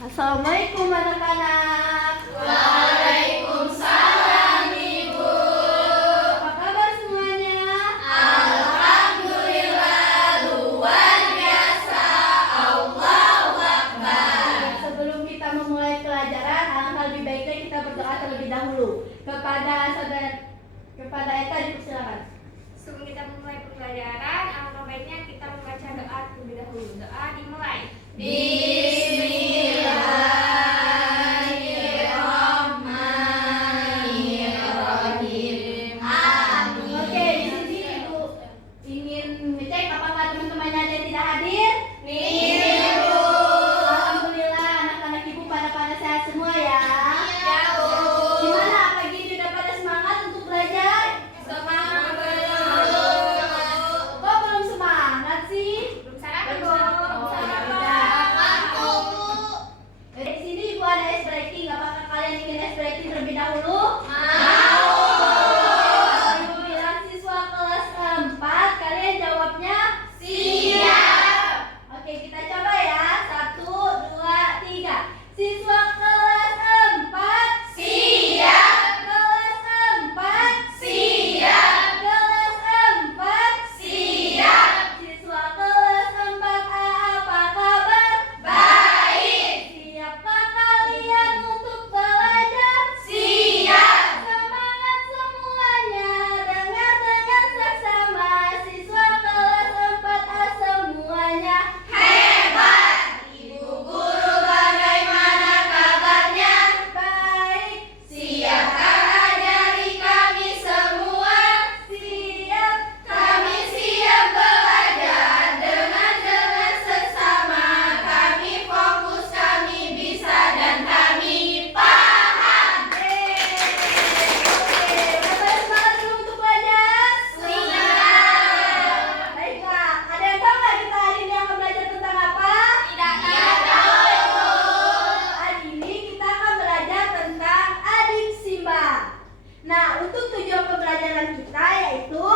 Assalamualaikum anak-anak. Waalaikumsalam Ibu. Apa kabar semuanya? Alhamdulillah, luar biasa. Allahu Akbar. Sebelum kita memulai pelajaran, alangkah lebih baiknya kita berdoa terlebih dahulu. Kepada Eta dipersilakan. Sebelum kita memulai pembelajaran, alangkah baiknya kita membaca doa terlebih dahulu. Doa dimulai. Bismillahirrahmanirrahim. Amin. Oke, di sini Ibu ingin ngecek apakah teman-temannya ada yang tidak hadir? Ibu. Alhamdulillah, anak-anak Ibu pada sehat semua ya. Ya, Bu. Gimana pagi ini udah pada semangat untuk belajar? Semangat. Kok belum semangat sih? Belum sarapan, Bu. Oh, Sarapan, Bu. Di sini Ibu ada ice breaking. Apakah kalian ingin ice breaking terlebih dahulu? Mau. Ibu bilang siswa kelas 4, kalian jawabnya Siap. Oke, kita coba ya. 1, 2, 3. Siswa kelas 4. Siap. Kelas 4. Siap. Kelas 4. Siap. Siswa kelas 4 apa kabar? Baik. Siapkah kalian untuk belajar? Siap. Semangat semuanya, dengar dengan seksama. Siswa kelas 4A semuanya. Hebat. Ibu guru bagaimana kabarnya? Baik, Siapkah ajari kami semua? siap. Kami siap belajar dengan seksama. Kami fokus, kami bisa dan kami paham. Oke, udah pada semangat belum untuk belajar? Siap. Baiklah, ada yang tahu nggak kita hari ini akan belajar tentang apa? Tidak tahu, Ibu. Hari ini kita akan belajar tentang adik Simba. Nah, untuk tujuan pembelajaran kita yaitu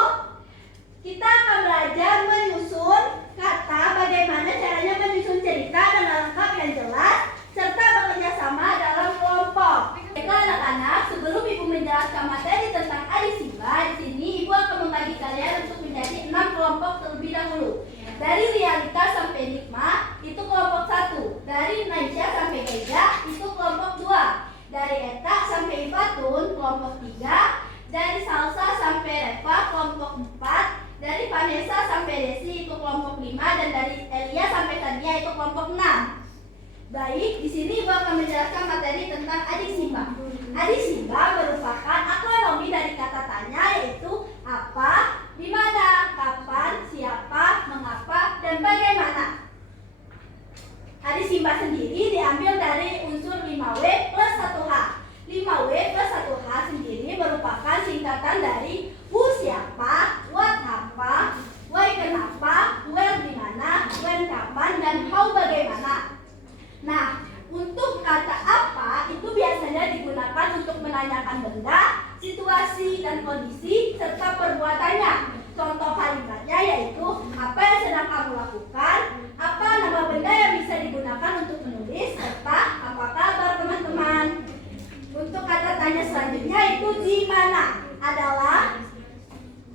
kita akan belajar menyusun kata, bagaimana caranya menyusun cerita dengan lengkap yang jelas, serta bekerja sama dalam kelompok. Baiklah anak-anak, sebelum Ibu menjelaskan materi tentang adik Simba, di sini Ibu akan membagi kalian untuk menjadi 6 kelompok terlebih dahulu. Dari Realita sampai Nikma, itu kelompok 1. Dari Naisha sampai Geja, itu kelompok 2. Dari Eta sampai Ifatun, kelompok 3. Dari Salsa sampai Reva, kelompok 4. Dari Vanessa sampai Desi, itu kelompok 5. Dan dari Elia sampai Tania, itu kelompok 6. Baik, di sini Ibu akan menjelaskan materi tentang adik Simba. Adik Simba merupakan akronomi dari kata tanya, yaitu apa, di mana, kapan, siapa, mengapa, dan bagaimana. Adik Simba sendiri diambil dari unsur 5W plus 1H. 5W plus 1H sendiri merupakan singkatan dari who siapa, what apa, why kenapa, where di mana, when kapan, dan how bagaimana. Nah, untuk kata apa itu biasanya digunakan untuk menanyakan benda, situasi dan kondisi, serta perbuatannya. Contoh kalimatnya yaitu apa yang sedang kamu lakukan, apa nama benda yang bisa digunakan untuk menulis, serta apa kabar teman-teman. Untuk kata tanya selanjutnya itu di mana adalah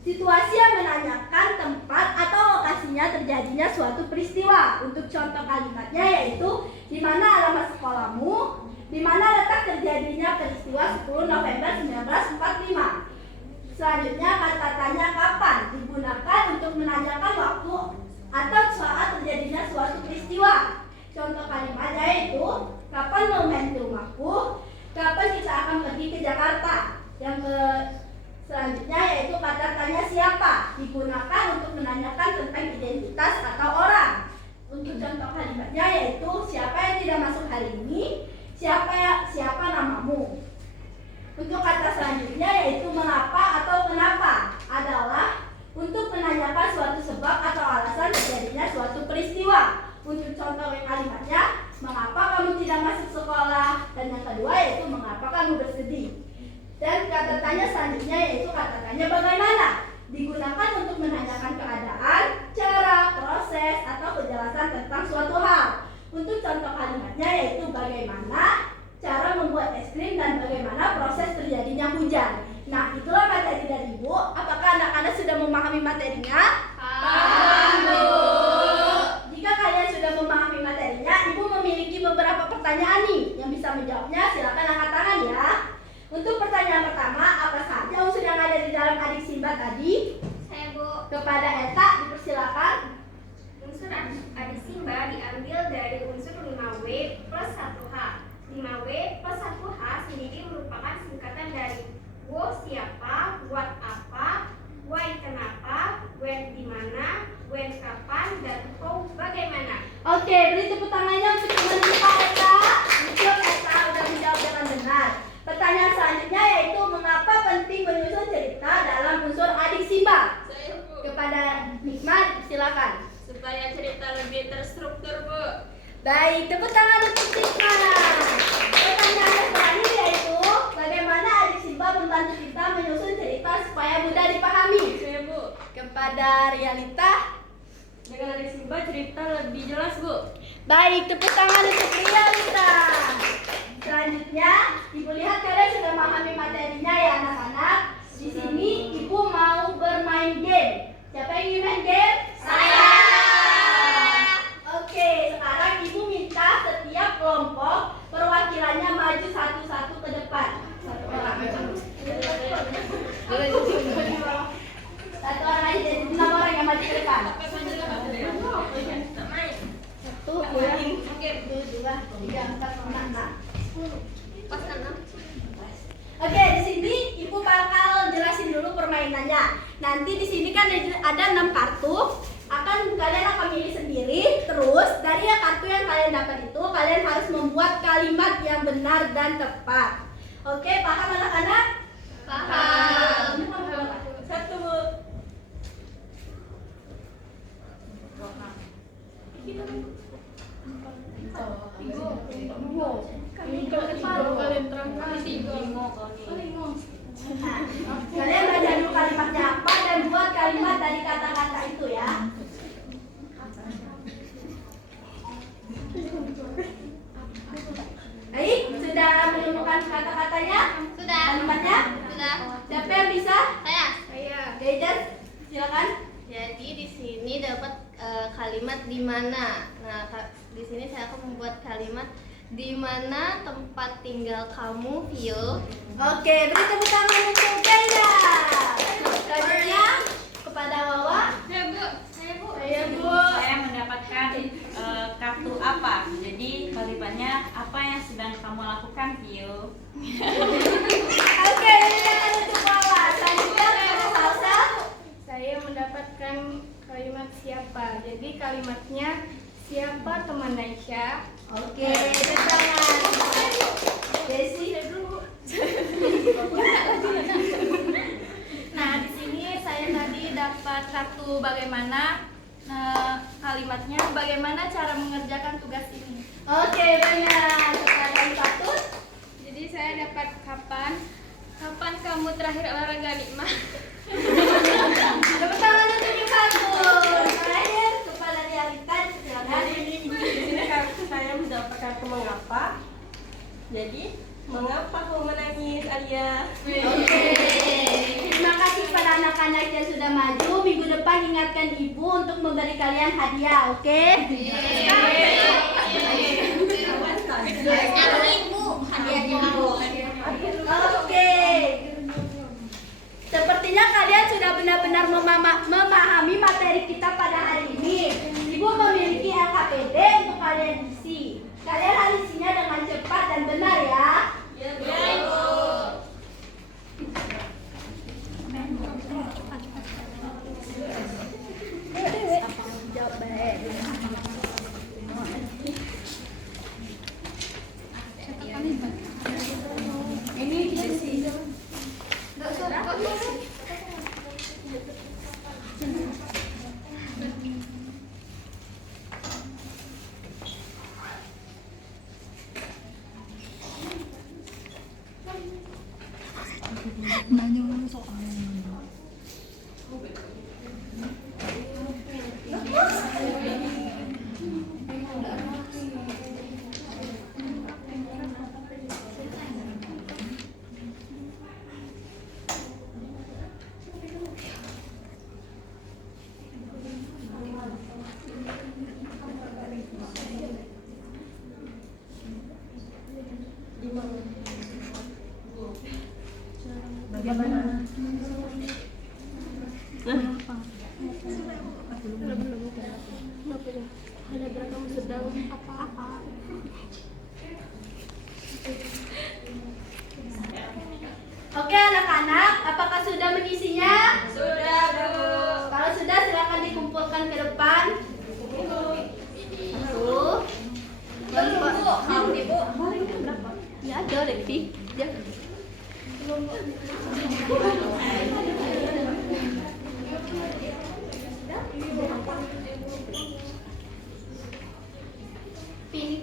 situasi yang menanyakan tempat atau lokasinya terjadinya suatu peristiwa. Untuk contoh kalimatnya yaitu di mana alamat sekolahmu, di mana letak terjadinya peristiwa 10 November 1945. Selanjutnya kata tanya kapan digunakan untuk menanyakan waktu atau saat terjadinya suatu peristiwa. Contoh kalimatnya yaitu kapan mau main ke rumahku, kapan kita akan pergi ke Jakarta. Selanjutnya yaitu kata tanya siapa, digunakan untuk menanyakan tentang identitas atau orang. Untuk contoh kalimatnya yaitu siapa yang tidak masuk hari ini, siapa namamu. Untuk kata selanjutnya yaitu mengapa atau kenapa, adalah untuk menanyakan suatu sebab atau alasan terjadinya suatu peristiwa. Untuk contoh kalimatnya, mengapa kamu tidak masuk sekolah, dan yang kedua yaitu mengapa kamu bersedih. Dan kata tanya selanjutnya yaitu kata tanya bagaimana, digunakan untuk menanyakan keadaan, cara, proses, atau kejelasan tentang suatu hal. Untuk contoh kalimatnya yaitu memahami materinya? Paham, Bu. Jika kalian sudah memahami materinya, Ibu memiliki beberapa pertanyaan nih. Yang bisa menjawabnya silakan angkat tangan ya. Untuk pertanyaan pertama, apa saja unsur yang ada di dalam adik Simba tadi? Saya, Bu. Kepada Eta dipersilakan. Unsur adik Simba diambil dari unsur 5W plus 1H. 5W plus 1H sendiri merupakan singkatan dari wo siapa, what apa, why kenapa, when di mana, when kapan, dan how bagaimana. Oke, beri tepuk tangannya untuk teman Pak Eta. Untuk Eta sudah menjawab dengan benar. Pertanyaan selanjutnya yaitu mengapa penting menyusun cerita dalam unsur adik Simba? Saya, Bu. Kepada Nikmat, silakan. Supaya cerita lebih terstruktur, Bu. Baik, tepuk tangan untuk Nikmat. Pertanyaan yang terakhir yaitu bagaimana adik Simba membantu kita menyusun cerita supaya mudah dipahami? Saya, Bu. Kepada Realita. Dengan adik Simba cerita lebih jelas, Bu. Baik, tepuk tangan untuk Realita. Selanjutnya, Ibu lihat kalian sudah memahami materinya ya anak-anak. Di sini Ibu mau bermain game. Siapa yang ingin main game? Saya. Oke, sekarang Ibu minta setiap kelompok perwakilannya maju satu-satu ke depan. Satu orang. Satu orang aja, jadi 6 orang yang maju ke depan. Satu, dua, tiga, empat, lima, enam. Pas 6. Oke, di sini Ibu bakal jelasin dulu permainannya. Nanti di sini kan ada 6 kartu. Kalian akan milih sendiri. Terus dari kartu yang kalian dapat itu kalian harus membuat kalimat yang benar dan tepat. Oke, paham anak-anak? Paham. Satu, Bu. Kalian baca dulu kalimatnya apa dan buat kalimat dari kata-kata itu ya. Baik, sudah menemukan kata-katanya? Sudah. Kalimatnya? Sudah. Siapa yang bisa? Saya. Gaidan, silakan. Jadi di sini dapat kalimat di mana. Nah, di sini saya akan membuat kalimat di mana tempat tinggal kamu, Vio. Oke, beri tepuk tangan untuk Gaidan. Selanjutnya kepada Wawa. Saya, Bu. Saya, Bu. Saya mendapatkan kartu apa? Jadi kalimatnya apa yang sedang kamu lakukan, Vio? Oke, beri tangan untuk Wawa. Selanjutnya kepada Salsa. Saya mendapatkan kalimat siapa. Jadi kalimatnya siapa teman Naisha? Oke, beri tangan. Desi. Nah, di sini saya tadi dapat kartu bagaimana. Kalimatnya bagaimana cara mengerjakan tugas ini. Oke, benar. Kepada Ifatun. Jadi saya dapat kapan kamu terakhir olahraga, Nikmah? Tepuk tangan untuk Ifatun. Terakhir kepada Realita, silakan. Di sini saya mendapatkan mengapa. Jadi, mengapa kamu menangis, Alia? Oke. Terima kasih kepada anak-anak yang sudah maju. Minggu depan ingatkan ibu untuk memberi kalian hadiah, oke? Oke. Sepertinya kalian sudah benar-benar memahami materi kita pada hari ini. Ibu memiliki LKPD untuk kalian isi. Kalian harus isinya dengan cepat dan benar ya. Ya, Ibu. apakah sudah mengisinya? Sudah, Bu. Kalau sudah, silakan dikumpulkan ke depan. Satu. Ya ada, Devi.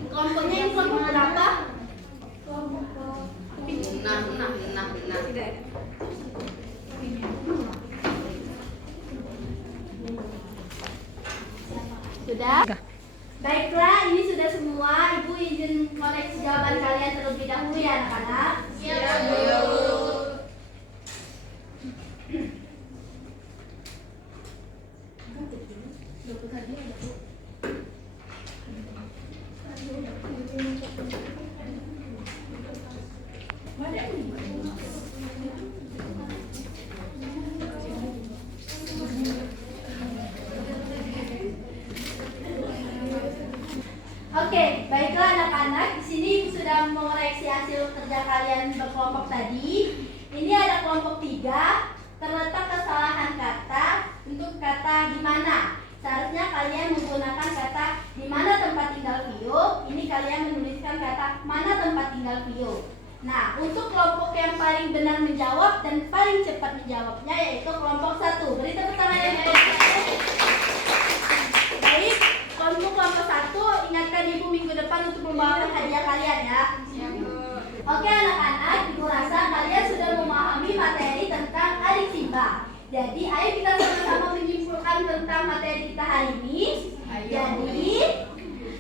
Kelompoknya yang kelompok berapa? Sudah? Baiklah, ini sudah semua. Ibu izin koreksi jawaban kalian terlebih dahulu ya anak-anak. Iya, Bu. Oke, baiklah anak-anak. Di sini Ibu sudah mengoreksi hasil kerja kalian berkelompok tadi. Ini ada kelompok 3. Terletak kesalahan kata untuk kata di mana. Seharusnya kalian menggunakan kata di mana tempat tinggal Vio. Ini kalian menuliskan kata mana tempat tinggal Vio. Nah, untuk kelompok yang paling benar menjawab dan paling cepat menjawabnya yaitu kelompok 1. Beri tepuk tangan yang baik. Untuk kelompok 1, ingatkan Ibu minggu depan untuk membawakan hadiah kalian ya. Oke anak-anak, Ibu rasa kalian sudah memahami materi tentang adik Simba. Jadi ayo kita sama-sama menyimpulkan tentang materi kita hari ini. Jadi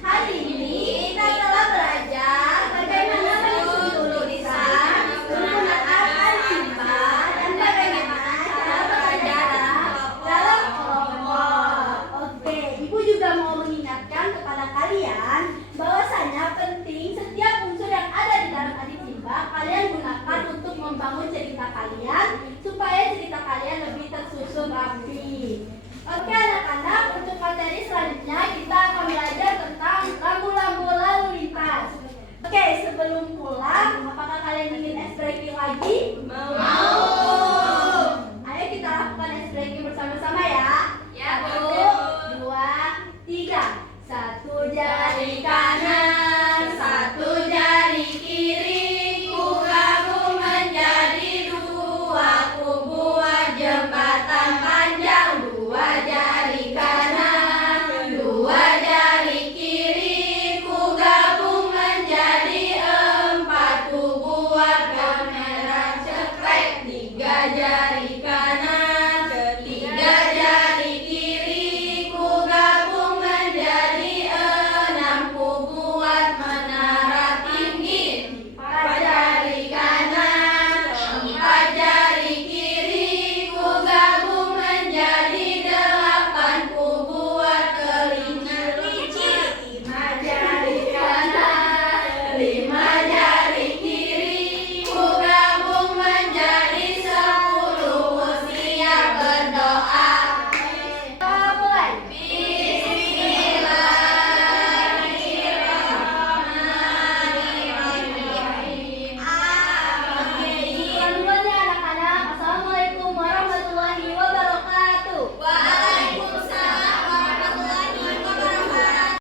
hari ini kita